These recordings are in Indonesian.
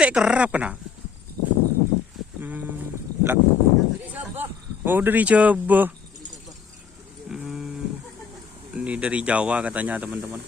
petek kerap kena. Oh dari Jaba. Ini dari Jawa katanya teman-teman.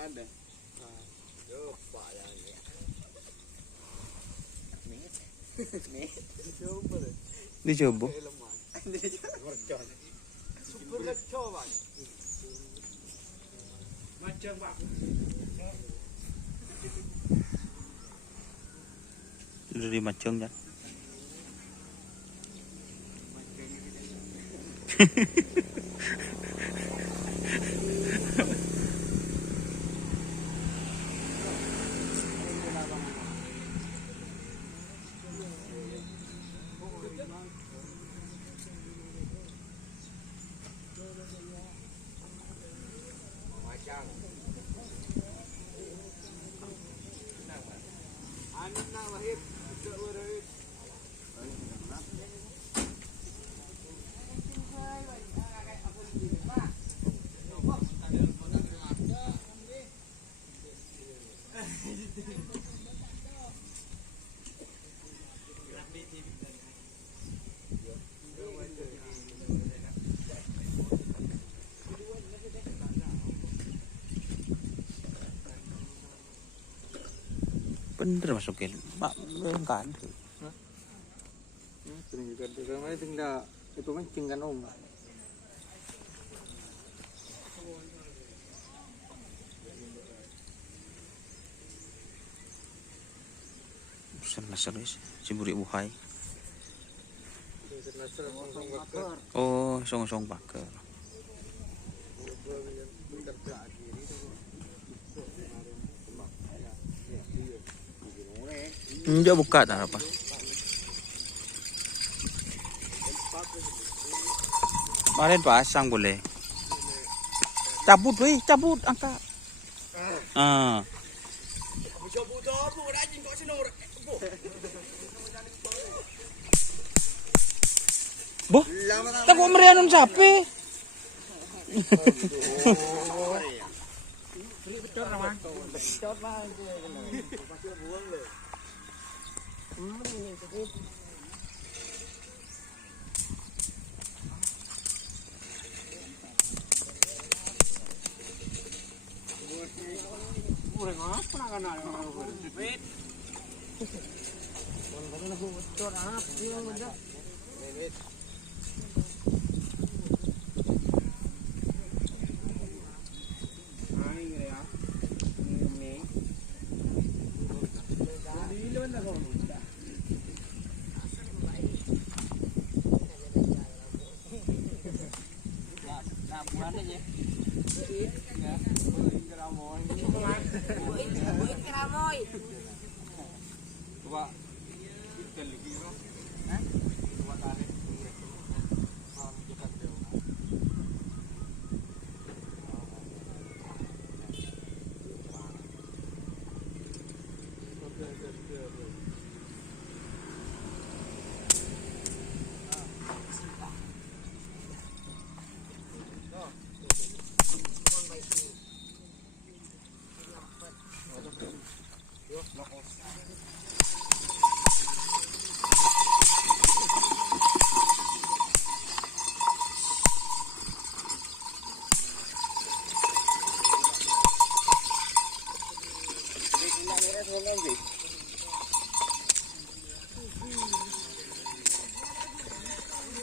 Ada. Dicoba. Dari macam ya. Bener masukin, mak enggak ada. Tinggal itu mancing kan om. Serius, si buri buhay. Oh, song-song paker. Enggak buka tak apa. Kemarin pasang boleh. Cabut weh, cabut angkat. Boh, tak kok merianun sapi.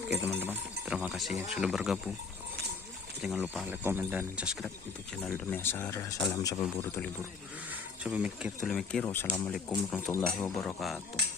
Oke teman-teman, terima kasih yang sudah bergabung. Jangan lupa like, komen, dan subscribe untuk channel Dunia Sahara. Salam sampai buru tuli buru. Sampai mikir tuli mikir. Wassalamualaikum warahmatullahi wabarakatuh.